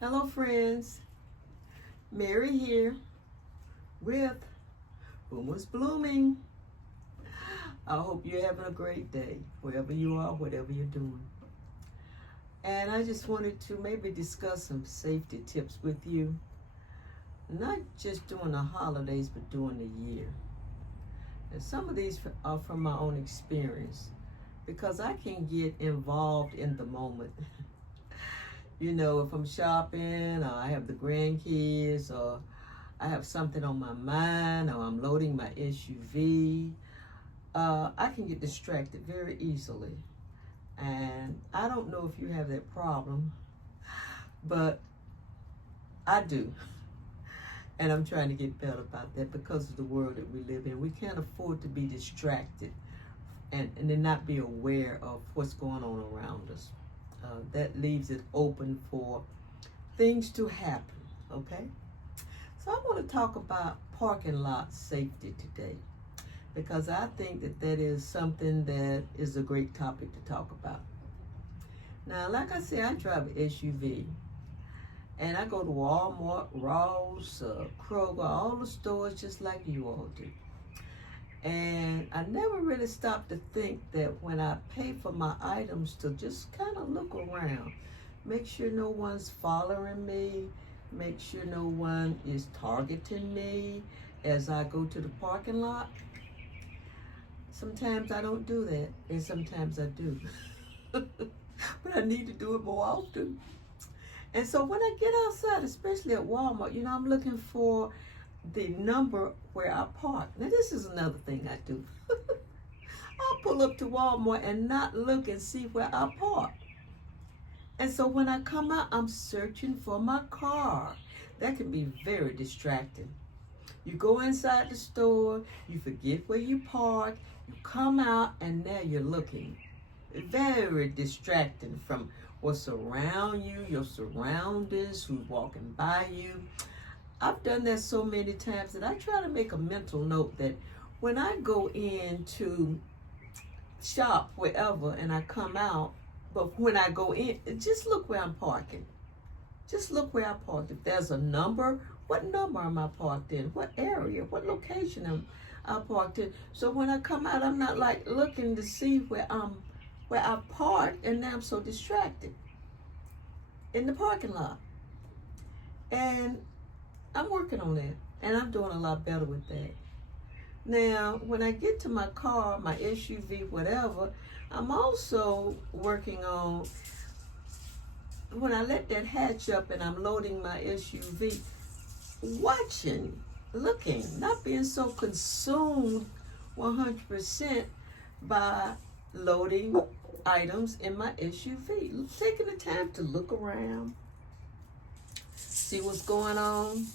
Hello, friends. Mary here with Boom Was Blooming. I hope you're having a great day, wherever you are, whatever you're doing. And I just wanted to maybe discuss some safety tips with you, not just during the holidays, but during the year. And some of these are from my own experience because I can get involved in the moment. If I'm shopping or I have the grandkids or I have something on my mind or I'm loading my SUV, I can get distracted very easily. And I don't know if you have that problem, but I do. And I'm trying to get better about that because of the world that we live in. We can't afford to be distracted and then not be aware of what's going on around us. That leaves it open for things to happen, okay? So I want to talk about parking lot safety today because I think that is something that is a great topic to talk about. Now, like I said, I drive an SUV and I go to Walmart, Ross, Kroger, all the stores just like you all do. And I never really stopped to think that when I pay for my items to just kind of look around, make sure no one's following me, make sure no one is targeting me as I go to the parking lot. Sometimes I don't do that, and sometimes I do. But I need to do it more often. And so when I get outside, especially at Walmart, I'm looking for the number where I park. Now, this is another thing I do. I'll pull up to Walmart and not look and see where I park. And so when I come out, I'm searching for my car. That can be very distracting. You go inside the store, you forget where you park, you come out, and now you're looking. Very distracting from what's around you, your surroundings, who's walking by you. I've done that so many times that I try to make a mental note that when I go in to shop wherever and I come out, but when I go in, just look where I'm parking. Just look where I parked. If there's a number, what number am I parked in? What area? What location am I parked in? So when I come out, I'm not like looking to see where I parked, and now I'm so distracted in the parking lot. And I'm working on that, and I'm doing a lot better with that. Now, when I get to my car, my SUV, whatever, I'm also working on when I let that hatch up and I'm loading my SUV, watching, looking, not being so consumed 100% by loading items in my SUV. Taking the time to look around, see what's going on,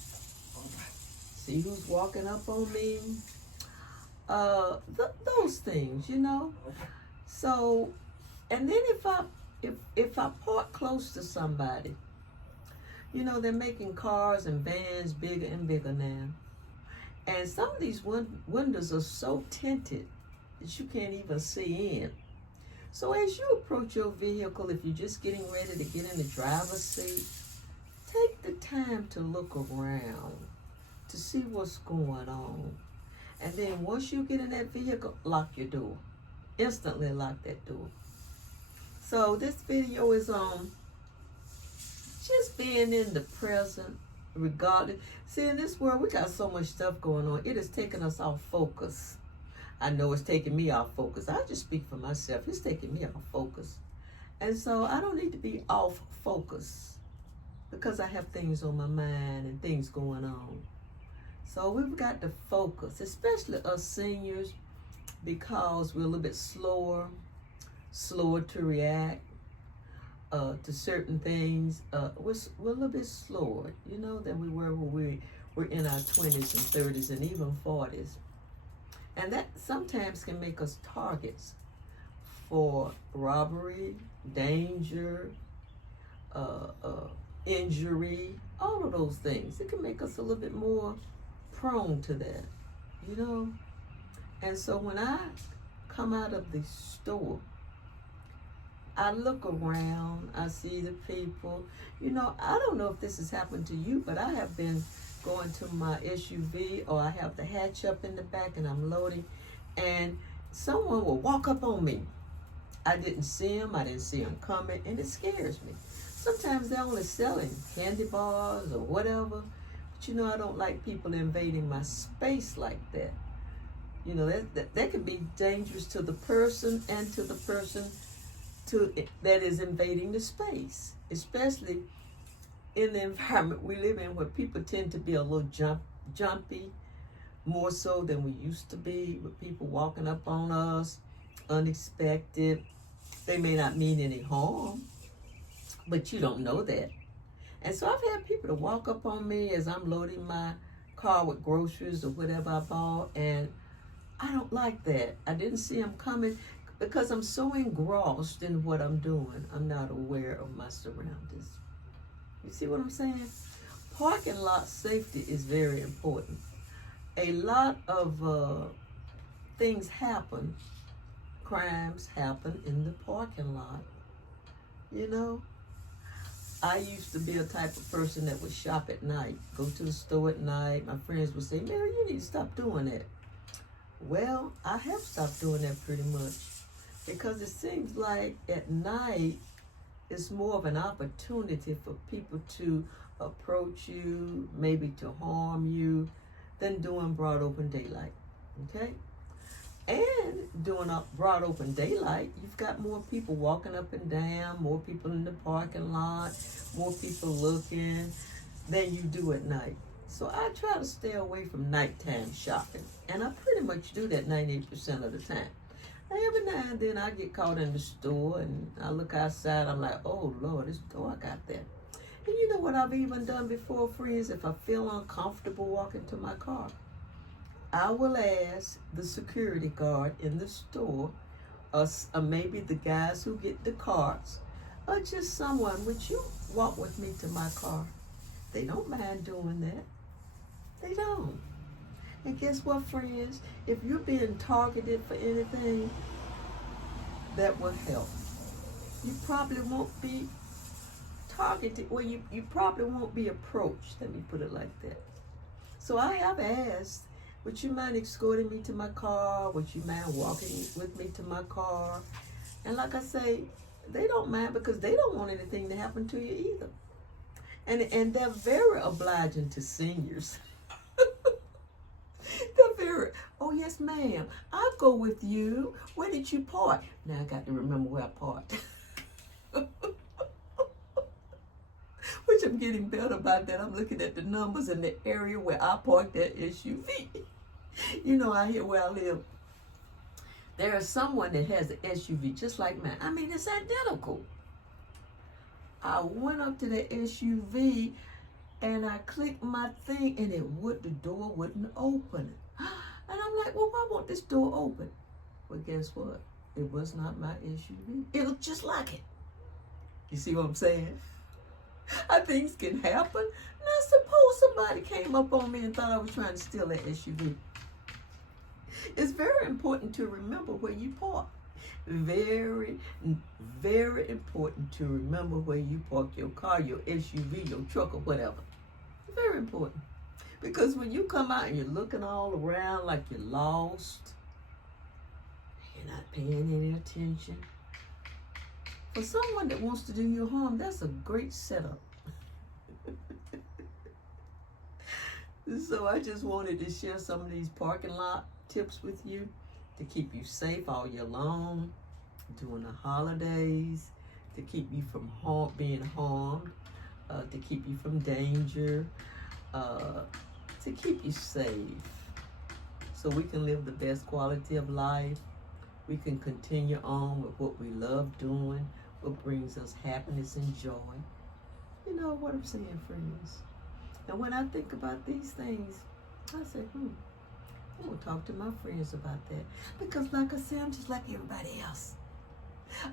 see who's walking up on me, those things, So, and then if I park close to somebody, they're making cars and vans bigger and bigger now, and some of these windows are so tinted that you can't even see in. So as you approach your vehicle, if you're just getting ready to get in the driver's seat, take the time to look around to see what's going on. And then once you get in that vehicle, lock your door. Instantly lock that door. So this video is on just being in the present, regardless. See, in this world, we got so much stuff going on. It has taken us off focus. I know it's taking me off focus. I just speak for myself. It's taking me off focus. And so I don't need to be off focus because I have things on my mind and things going on. So we've got to focus, especially us seniors, because we're a little bit slower to react to certain things. We're a little bit slower, than we were when we were in our 20s and 30s and even 40s. And that sometimes can make us targets for robbery, danger, injury, all of those things. It can make us a little bit more prone to that, And so when I come out of the store, I look around, I see the people. I don't know if this has happened to you, but I have been going to my SUV, or I have the hatch up in the back and I'm loading, and someone will walk up on me. I didn't see them, I didn't see them coming, and it scares me. Sometimes they're only selling candy bars or whatever, but I don't like people invading my space like that. That can be dangerous to the person and to the person that is invading the space, especially in the environment we live in, where people tend to be a little jumpy, more so than we used to be, with people walking up on us unexpected. They may not mean any harm, but you don't know that. And so I've had people to walk up on me as I'm loading my car with groceries or whatever I bought, and I don't like that. I didn't see them coming because I'm so engrossed in what I'm doing. I'm not aware of my surroundings. You see what I'm saying? Parking lot safety is very important. A lot of things happen, crimes happen in the parking lot. I used to be a type of person that would shop at night, go to the store at night. My friends would say, Mary, you need to stop doing that. Well, I have stopped doing that pretty much, because it seems like at night it's more of an opportunity for people to approach you, maybe to harm you, than doing broad open daylight. Okay? And doing a broad open daylight, you've got more people walking up and down, more people in the parking lot, more people looking than you do at night. So I try to stay away from nighttime shopping, and I pretty much do that 98% of the time. Now, every now and then I get caught in the store and I look outside, I'm like, oh Lord, this door I got there. And you know what I've even done before, friends? If I feel uncomfortable walking to my car, I will ask the security guard in the store, or maybe the guys who get the carts, or just someone, would you walk with me to my car? They don't mind doing that. They don't. And guess what, friends? If you're being targeted for anything, that will help. You probably won't be targeted, well, you probably won't be approached, let me put it like that. So I have asked, would you mind escorting me to my car? Would you mind walking with me to my car? And like I say, they don't mind, because they don't want anything to happen to you either. And they're very obliging to seniors. They're very, oh yes ma'am, I'll go with you. Where did you park? Now I got to remember where I parked. Which I'm getting better about that. I'm looking at the numbers in the area where I parked that SUV. Out here where I live, there is someone that has an SUV just like mine. I mean, it's identical. I went up to the SUV and I clicked my thing, and the door wouldn't open. And I'm like, well, why won't this door open? Well, guess what? It was not my SUV. It looked just like it. You see what I'm saying? How things can happen. Now, suppose somebody came up on me and thought I was trying to steal that SUV. It's very important to remember where you park. Very, very important to remember where you park your car, your SUV, your truck, or whatever. Very important. Because when you come out and you're looking all around like you're lost, you're not paying any attention. For someone that wants to do you harm, that's a great setup. So I just wanted to share some of these parking lot tips with you to keep you safe all year long, during the holidays, to keep you from being harmed, to keep you from danger, to keep you safe, so we can live the best quality of life. We can continue on with what we love doing, what brings us happiness and joy. You know what I'm saying, friends? And when I think about these things, I say, I'm going to talk to my friends about that. Because like I said, I'm just like everybody else.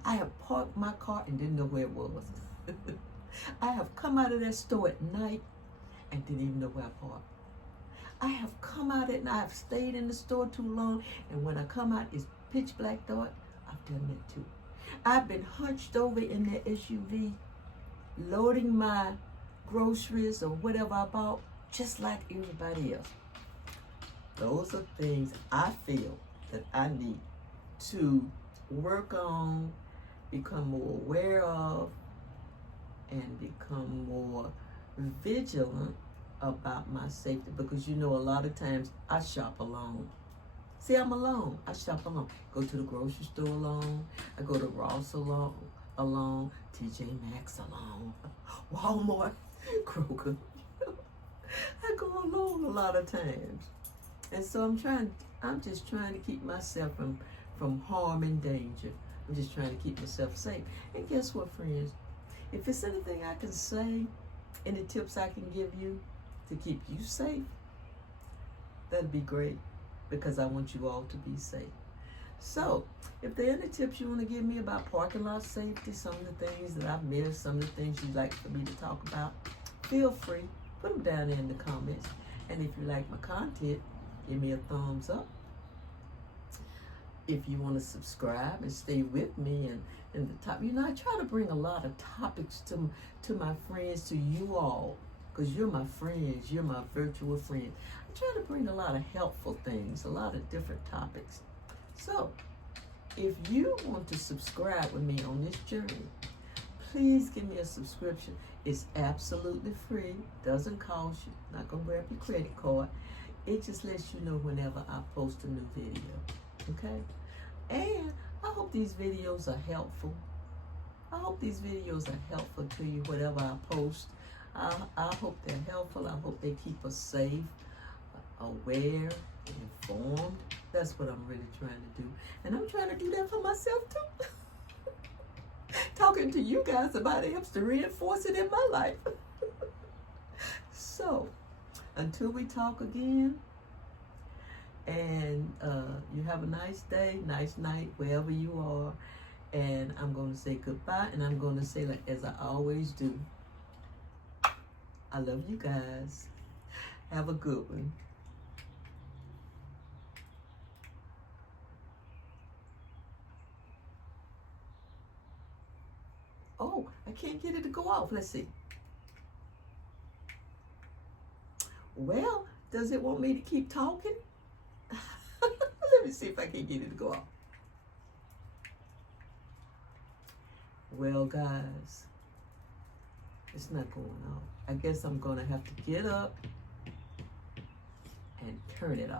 I have parked my car and didn't know where it was. I have come out of that store at night and didn't even know where I parked. I have come out at night, I've stayed in the store too long, and when I come out, it's pitch black dark. I've done that too. I've been hunched over in the SUV, loading my groceries or whatever I bought, just like everybody else. Those are things I feel that I need to work on, become more aware of, and become more vigilant about my safety, because a lot of times I shop alone. See, I'm alone. I shop alone. Go to the grocery store alone. I go to Ross alone. TJ Maxx alone. Walmart, Kroger. I go alone a lot of times. And so I'm just trying to keep myself from harm and danger. I'm just trying to keep myself safe. And guess what, friends? If it's anything I can say, any tips I can give you to keep you safe, that'd be great, because I want you all to be safe. So, if there are any tips you want to give me about parking lot safety, some of the things that I've missed, some of the things you'd like for me to talk about, feel free. Put them down there in the comments. And if you like my content, give me a thumbs up. If you want to subscribe and stay with me and in the top, I try to bring a lot of topics to my friends, to you all, because you're my friends, you're my virtual friends. I try to bring a lot of helpful things, a lot of different topics. So, if you want to subscribe with me on this journey, please give me a subscription. It's absolutely free, doesn't cost you, not gonna grab your credit card. It just lets you know whenever I post a new video, okay? And I hope these videos are helpful. I hope these videos are helpful to you, whatever I post. I hope they're helpful. I hope they keep us safe, aware, informed. That's what I'm really trying to do. And I'm trying to do that for myself too. Talking to you guys about it helps to reinforce it in my life. So, until we talk again, and you have a nice day, nice night, wherever you are. And I'm going to say goodbye, and I'm going to say, like as I always do, I love you guys. Have a good one. Oh, I can't get it to go off. Let's see. Well, does it want me to keep talking? Let me see if I can get it to go off. Well, guys, it's not going off. I guess I'm going to have to get up and turn it off.